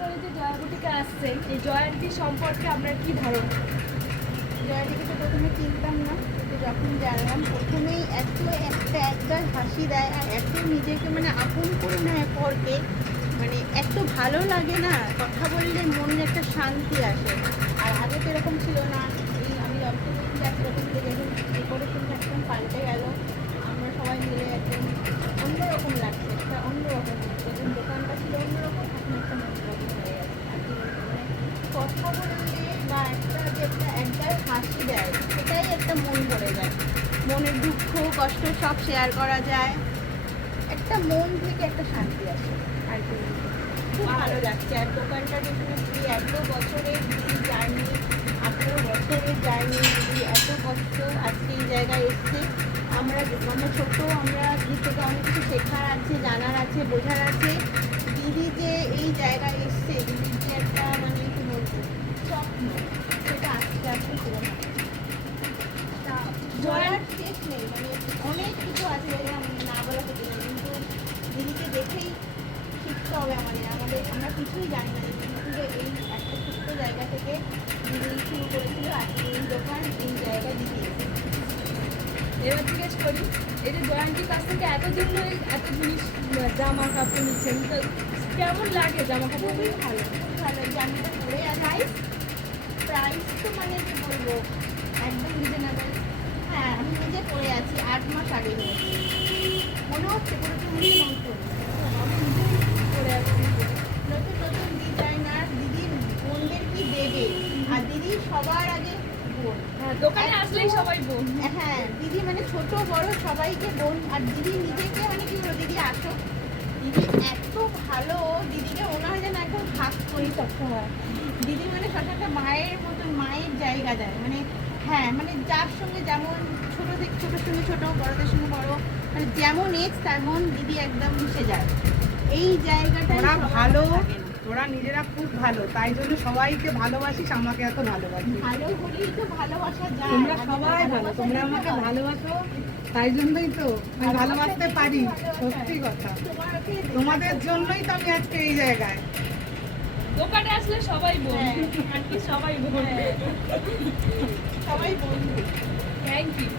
ধরে যে জয়া বুটিকে আসছেন, এই জয়ান্তি সম্পর্কে আপনার কি ধারণা? জয়াটিকে তো প্রথমে চিনতাম না, কিন্তু যখন জানলাম প্রথমেই এত একবার হাসি দেয় আর এত নিজেকে মানে আপন করে নেয় পরকে, মানে এত ভালো লাগে না, কথা বললে মনের একটা শান্তি আসে। আর আগে তো এরকম ছিল না। এই আমি যখন একরকম থেকে এখন ডেকোরেশন একদম পাল্টে গেল, আমরা সবাই মিলে একদম অন্যরকম লাগছে, একটা অন্যরকম। প্রথম দোকানটা ছিল অন্যরকম, এখন একটা অন্যরকম হয়ে গেছে। আর কি বলবো, মানে কথা বললে বা একটা যে একটা একবার হাসি দেয়, সেটাই একটা মন ভরে যায়। মনের দুঃখ কষ্ট সব শেয়ার করা যায়, একটা মন থেকে একটা শান্তি আসে। আর কি বলবো, খুব ভালো লাগছে। আর দোকানটা ডেফিনেটলি এত বছরের জার্নি, 18 বছরের জার্নি, দিদি এত কষ্ট আজকে এই জায়গায় এসছে। আমরা ছোট, আমরা দিদি থেকে অনেক কিছু শেখার আছে, জানার আছে, বোঝার আছে। দিদি যে এই জায়গায় এসছে, দিদির যে একটা মানে কি বলবো স্বপ্ন, সেটা আস্তে আস্তে পূরণ হচ্ছে। জয়ার শেষ নেই, মানে অনেক কিছু আছে যেটা মানে না বলা হতো না, কিন্তু দিদিকে দেখেই শিখতে হবে আমাদের। আমরা কিছুই জানি না, কিন্তু এই একটা ছোট্ট জায়গা থেকে দিদি শুরু করেছিল, আজকে এই দোকান এই জায়গায় দিদি। এবার জিজ্ঞেস করি, এই যে জয়ান্তির কাছ থেকে এতদিন ধরে এত জিনিস জামা কাপড় নিচ্ছেন, তো কেমন লাগে জামা কাপড়? খুবই ভালো, খুব ভালো। জামাটা পরে আর প্রাইস তো মানে কি বলবো, একদম রিজনেবল। হ্যাঁ, আমি নিজে পরে আছি, 8 মাস আগে নিয়েছি। মনে হচ্ছে পুরোপুরি নতুন। আমি নিজেই পরে আছি। নতুন নতুন ডিজাইনার দিদির বোনদের কি দেবে, আর দিদি সবার আগে বোন। হ্যাঁ, দোকানে আসলেই সবাই বোন। হ্যাঁ, দিদি মানে ছোট বড় সবাইকে বোন। আর দিদি নিজেকে মানে কি বলবো, দিদি আসো, দিদি এত ভালো, দিদিকে মনে হয় যেন একদম হাত করি সবসময়। দিদি মানে সবসময় মায়ের মতন, মায়ের জায়গা দেয়। মানে হ্যাঁ, মানে যার সঙ্গে যেমন ছোটো থেকে ছোটোর সঙ্গে ছোটো, বড়দের সঙ্গে বড়, মানে যেমন এজ তেমন দিদি একদম মিশে যায়। এই জায়গাটা ওরা ভালো, ওরা নিজেরা খুব ভালো, তাই জন্য সবাইকে ভালোবাসিস, আমাকে এত ভালোবাসিস। ভালো হলেই তো ভালোবাসা যায়। তোমরা সবাই ভালো, তোমরা আমাকে ভালোবাসো, তাই জন্যই তো আমি ভালোবাসতে পারি। সত্যি কথা, তোমাদের জন্যই তো আমি আজকে এই জায়গায়। দোকানে আসলে সবাই বোন, হ্যাঁ। আর কি সবাই বোন। সবাই বন্ধু। Thank you.